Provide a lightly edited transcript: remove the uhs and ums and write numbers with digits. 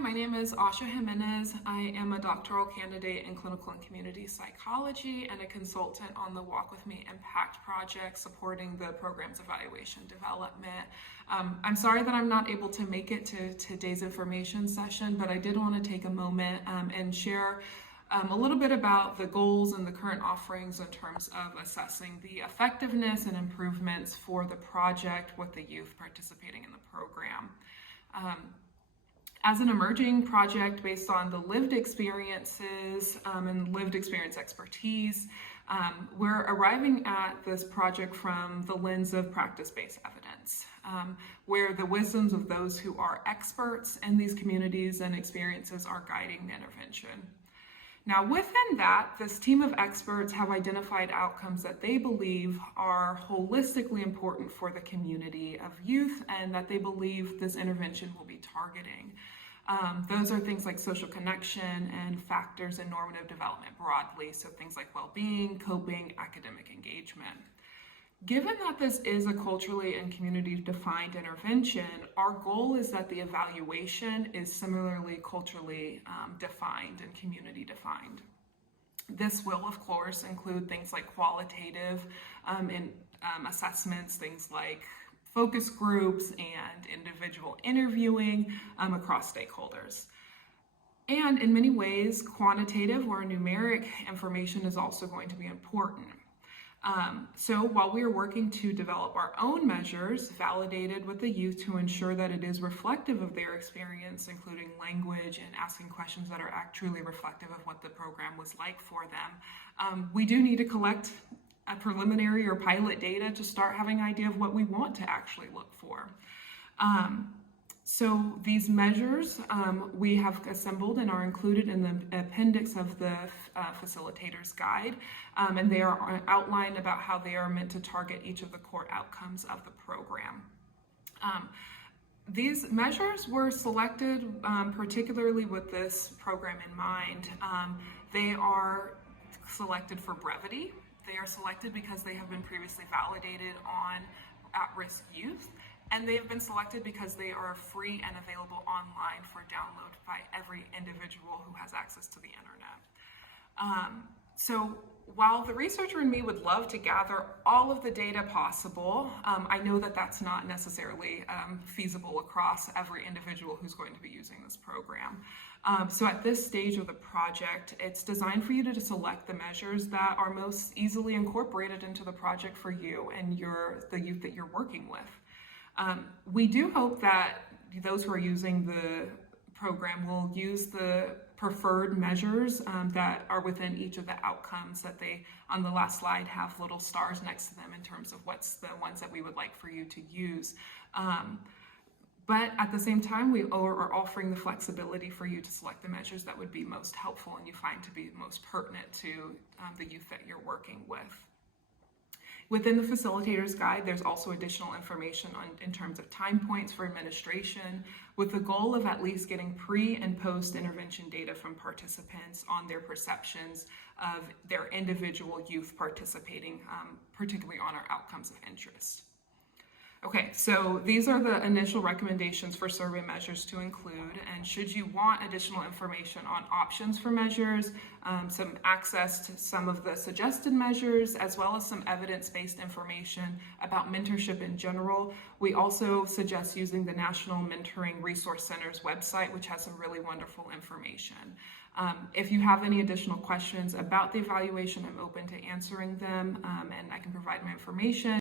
My name is Asha Jimenez. I am a doctoral candidate in clinical and community psychology and a consultant on the Walk With Me Impact project supporting the program's evaluation development. I'm sorry that I'm not able to make it to today's information session, but I did want to take a moment and share a little bit about the goals and the current offerings in terms of assessing the effectiveness and improvements for the project with the youth participating in the program. As an emerging project based on the lived experiences and lived experience expertise, we're arriving at this project from the lens of practice-based evidence, where the wisdoms of those who are experts in these communities and experiences are guiding the intervention. Now, within that, this team of experts have identified outcomes that they believe are holistically important for the community of youth and that they believe this intervention will be targeting. Those are things like social connection and factors in normative development broadly, so things like well-being, coping, academic engagement. Given that this is a culturally and community-defined intervention, our goal is that the evaluation is similarly culturally defined and community-defined. This will, of course, include things like qualitative assessments, things like focus groups and individual interviewing across stakeholders. And in many ways, quantitative or numeric information is also going to be important. So while we are working to develop our own measures validated with the youth to ensure that it is reflective of their experience, including language and asking questions that are truly reflective of what the program was like for them, we do need to collect a preliminary or pilot data to start having an idea of what we want to actually look for. So these measures we have assembled and are included in the appendix of the Facilitators Guide, and they are outlined about how they are meant to target each of the core outcomes of the program. These measures were selected particularly with this program in mind. They are selected for brevity. They are selected because they have been previously validated on at-risk youth, and they have been selected because they are free and available online for download by every individual who has access to the internet. So while the researcher in me would love to gather all of the data possible, I know that that's not necessarily feasible across every individual who's going to be using this program. So at this stage of the project, it's designed for you to select the measures that are most easily incorporated into the project for you and the youth that you're working with. We do hope that those who are using the program will use the preferred measures that are within each of the outcomes that they, on the last slide, have little stars next to them in terms of what's the ones that we would like for you to use. But at the same time, we are offering the flexibility for you to select the measures that would be most helpful and you find to be most pertinent to the youth that you're working with. Within the Facilitators Guide, there's also additional information in terms of time points for administration, with the goal of at least getting pre- and post-intervention data from participants on their perceptions of their individual youth participating, particularly on our outcomes of interest. Okay, so these are the initial recommendations for survey measures to include, and should you want additional information on options for measures, some access to some of the suggested measures, as well as some evidence-based information about mentorship in general, we also suggest using the National Mentoring Resource Center's website, which has some really wonderful information. If you have any additional questions about the evaluation, I'm open to answering them, and I can provide my information.